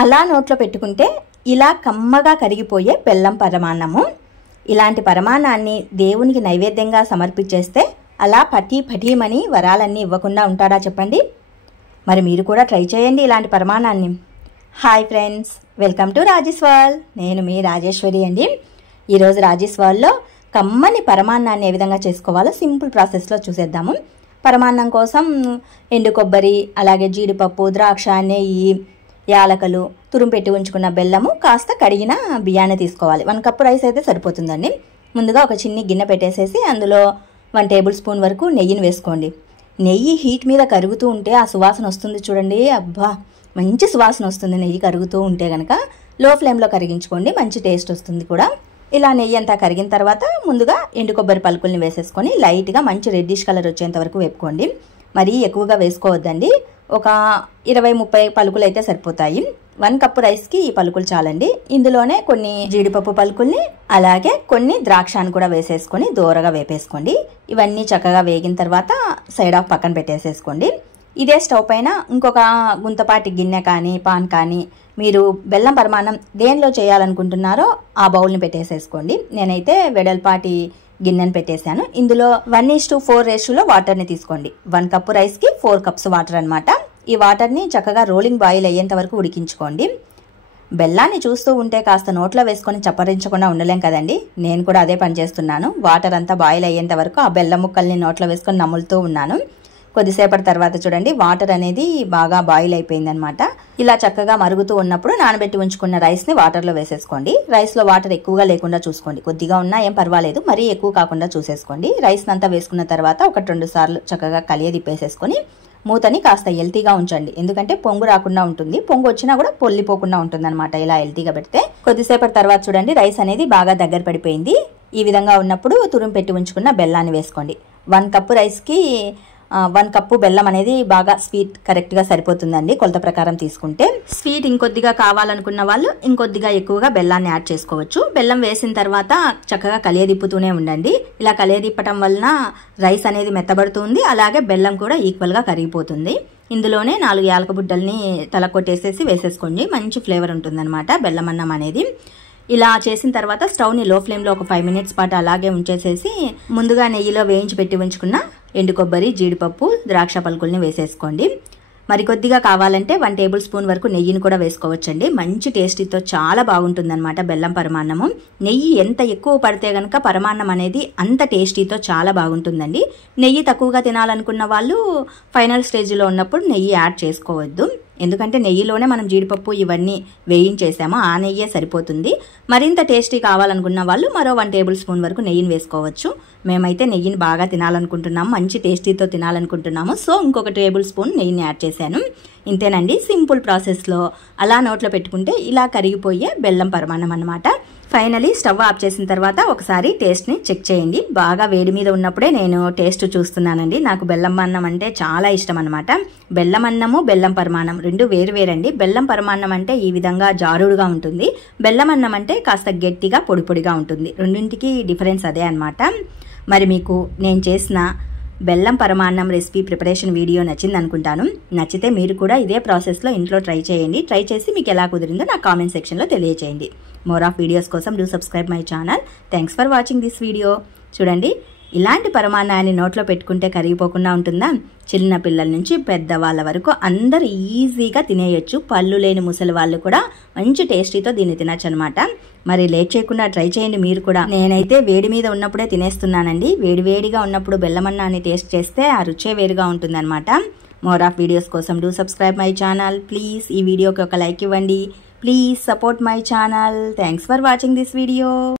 అలా నోట్లో పెట్టుకుంటే ఇలా కమ్మగా కరిగిపోయే బెల్లం పరమాన్నము. ఇలాంటి పరమాన్నాన్ని దేవునికి నైవేద్యంగా సమర్పించేస్తే అలా పటీమని వరాలన్నీ ఇవ్వకుండా ఉంటాడా చెప్పండి? మరి మీరు కూడా ట్రై చేయండి ఇలాంటి పరమాన్నాన్ని. Hi friends, welcome to Rajesh world. నేను మీ రాజేశ్వరి అండి. ఈరోజు రాజేష్ వరల్డ్లో కమ్మని పరమాన్నాన్ని ఏ విధంగా చేసుకోవాలో సింపుల్ ప్రాసెస్లో చూసేద్దాము. పరమాన్నం కోసం ఎండు కొబ్బరి, అలాగే జీడిపప్పు, ద్రాక్ష, నెయ్యి, యాలకలు, తురుంపెట్టి ఉంచుకున్న బెల్లము, కాస్త కడిగిన బియ్యాన్ని తీసుకోవాలి. 1 కప్పు రైస్ అయితే సరిపోతుందండి. ముందుగా ఒక చిన్ని గిన్నె పెట్టేసేసి అందులో 1 టేబుల్ స్పూన్ వరకు నెయ్యిని వేసుకోండి. నెయ్యి హీట్ మీద కరుగుతూ ఉంటే ఆ సువాసన వస్తుంది చూడండి. అబ్బా, మంచి సువాసన వస్తుంది నెయ్యి కరుగుతూ ఉంటే కనుక. లో ఫ్లేమ్లో కరిగించుకోండి, మంచి టేస్ట్ వస్తుంది కూడా. ఇలా నెయ్యి అంతా కరిగిన తర్వాత ముందుగా ఎండు కొబ్బరి పలుకుల్ని వేసేసుకొని లైట్గా మంచి రెడ్డిష్ కలర్ వచ్చేంత వరకు వేపుకోండి. మరీ ఎక్కువగా వేసుకోవద్దండి. ఒక 20-30 పలుకులు అయితే సరిపోతాయి. 1 కప్పు రైస్కి ఈ పలుకులు చాలండి. ఇందులోనే కొన్ని జీడిపప్పు పలుకుల్ని, అలాగే కొన్ని ద్రాక్షను కూడా వేసేసుకొని దూరగా వేపేసుకోండి. ఇవన్నీ చక్కగా వేగిన తర్వాత సైడ్ ఆఫ్ పక్కన పెట్టేసేసుకోండి. ఇదే స్టవ్ పైన ఇంకొక గుంతపాటి గిన్నె కానీ పాన్ కానీ మీరు బెల్లం పరమాన్నం దేనిలో చేయాలనుకుంటున్నారో ఆ బౌల్ని పెట్టేసేసుకోండి. నేనైతే వెడల్పాటి గిన్నెను పెట్టేశాను. ఇందులో 1:4 రేషియోలో వాటర్ని తీసుకోండి. 1 కప్పు రైస్కి 4 కప్స్ వాటర్ అనమాట. ఈ వాటర్ని చక్కగా రోలింగ్ బాయిల్ అయ్యేంత వరకు ఉడికించుకోండి. బెల్లాన్ని చూస్తూ ఉంటే కాస్త నోట్లో వేసుకొని చప్పరించకుండా ఉండలేం కదండి. నేను కూడా అదే పని చేస్తున్నాను. వాటర్ అంతా బాయిల్ అయ్యేంత వరకు ఆ బెల్లం ముక్కల్ని నోట్లో వేసుకొని నములుతూ ఉన్నాను. కొద్దిసేపటి తర్వాత చూడండి, వాటర్ అనేది బాగా బాయిల్ అయిపోయిందనమాట. ఇలా చక్కగా మరుగుతూ ఉన్నప్పుడు నానబెట్టి ఉంచుకున్న రైస్ని వాటర్లో వేసేసుకోండి. రైస్లో వాటర్ ఎక్కువగా లేకుండా చూసుకోండి. కొద్దిగా ఉన్నా ఏం పర్వాలేదు, మరీ ఎక్కువ కాకుండా చూసేసుకోండి. రైస్ని అంతా వేసుకున్న తర్వాత 1-2 సార్లు చక్కగా కలియదిప్పేసేసుకొని మూతని కాస్త ఎల్తీగా ఉంచండి. ఎందుకంటే పొంగు రాకుండా ఉంటుంది. పొంగు వచ్చినా కూడా పొల్లిపోకుండా ఉంటుంది అనమాట. ఇలా ఎల్తీగా పెడితే కొద్దిసేపటి తర్వాత చూడండి, రైస్ అనేది బాగా దగ్గర పడిపోయింది. ఈ విధంగా ఉన్నప్పుడు తురుము పెట్టి ఉంచుకున్న బెల్లాన్ని వేసుకోండి. 1 కప్పు రైస్కి 1 కప్పు బెల్లం అనేది బాగా స్వీట్ కరెక్ట్గా సరిపోతుందండి కొలత ప్రకారం తీసుకుంటే. స్వీట్ ఇంకొద్దిగా కావాలనుకున్న వాళ్ళు ఇంకొద్దిగా ఎక్కువగా బెల్లాన్ని యాడ్ చేసుకోవచ్చు. బెల్లం వేసిన తర్వాత చక్కగా కలియదిప్పుతూనే ఉండండి. ఇలా కలియదిప్పటం వలన రైస్ అనేది మెత్తబడుతుంది, అలాగే బెల్లం కూడా ఈక్వల్గా కరిగిపోతుంది. ఇందులోనే 4 యాలక బుడ్డల్ని తల కొట్టేసేసి వేసేసుకోండి. మంచి ఫ్లేవర్ ఉంటుందన్నమాట బెల్లం అన్నం అనేది. ఇలా చేసిన తర్వాత స్టవ్ని లో ఫ్లేమ్లో ఒక 5 మినిట్స్ పాటు అలాగే ఉంచేసేసి ముందుగా నెయ్యిలో వేయించి పెట్టి ఉంచుకున్న ఎండు కొబ్బరి, జీడిపప్పు, ద్రాక్ష పలుకుల్ని వేసేసుకోండి. మరి కొద్దిగా కావాలంటే 1 టేబుల్ స్పూన్ వరకు నెయ్యిని కూడా వేసుకోవచ్చండి. మంచి టేస్టీతో చాలా బాగుంటుందన్నమాట బెల్లం పరమాన్నము. నెయ్యి ఎంత ఎక్కువ పడితే కనుక పరమాన్నం అనేది అంత టేస్టీతో చాలా బాగుంటుందండి. నెయ్యి తక్కువగా తినాలనుకున్న వాళ్ళు ఫైనల్ స్టేజ్లో ఉన్నప్పుడు నెయ్యి యాడ్ చేసుకోవద్దు. ఎందుకంటే నెయ్యిలోనే మనం జీడిపప్పు ఇవన్నీ వేయించేసాము, ఆ నెయ్యే సరిపోతుంది. మరింత టేస్టీ కావాలనుకున్న వాళ్ళు మరో 1 టేబుల్ స్పూన్ వరకు నెయ్యిని వేసుకోవచ్చు. మేమైతే నెయ్యిని బాగా తినాలనుకుంటున్నాము, మంచి టేస్టీతో తినాలనుకుంటున్నాము. సో ఇంకొక టేబుల్ స్పూన్ నెయ్యిని యాడ్ చేశాను. ఇంతేనండి, సింపుల్ ప్రాసెస్లో అలా నోట్లో పెట్టుకుంటే ఇలా కరిగిపోయే బెల్లం పరమాన్నం అన్నమాట. ఫైనలీ స్టవ్ ఆఫ్ చేసిన తర్వాత ఒకసారి టేస్ట్ని చెక్ చేయండి. బాగా వేడి మీద ఉన్నప్పుడే నేను టేస్ట్ చూస్తున్నానండి. నాకు బెల్లం అన్నం అంటే చాలా ఇష్టం అనమాట. బెల్లం అన్నము, బెల్లం పరమాన్నం 2 వేరువేరండి. బెల్లం పరమాన్నం అంటే ఈ విధంగా జారుడుగా ఉంటుంది. బెల్లం అన్నం అంటే కాస్త గట్టిగా పొడి పొడిగా ఉంటుంది. రెండింటికి డిఫరెన్స్ అదే అనమాట. మరి మీకు నేను చేసిన బెల్లం పరమాన్నం రెసిపీ ప్రిపరేషన్ వీడియో నచ్చింది అనుకుంటాను. నచ్చితే మీరు కూడా ఇదే ప్రాసెస్లో ఇంట్లో ట్రై చేయండి. ట్రై చేసి మీకు ఎలా కుదిరిందో నా కామెంట్ సెక్షన్లో తెలియచేయండి. మోర్ ఆఫ్ వీడియోస్ కోసం do subscribe my channel. Thanks for watching this video. చూడండి, ఇలాంటి పరమాన్నాన్ని నోట్లో పెట్టుకుంటే కరిగిపోకుండా ఉంటుందా? చిన్న పిల్లల నుంచి పెద్దవాళ్ళ వరకు అందరూ ఈజీగా తినేయొచ్చు. పళ్ళు లేని ముసలి వాళ్ళు కూడా మంచి టేస్టీతో దీన్ని తినచ్చు అనమాట. మరి లేట్ చేయకుండా ట్రై చేయండి మీరు కూడా. నేనైతే వేడి మీద ఉన్నప్పుడే తినేస్తున్నానండి. వేడివేడిగా ఉన్నప్పుడు బెల్లమన్నాన్ని టేస్ట్ చేస్తే ఆ రుచే వేరుగా ఉంటుందన్నమాట. మోర్ ఆఫ్ వీడియోస్ కోసం do subscribe my channel. Please ఈ వీడియోకి ఒక లైక్ ఇవ్వండి. Please support my channel. Thanks for watching this video.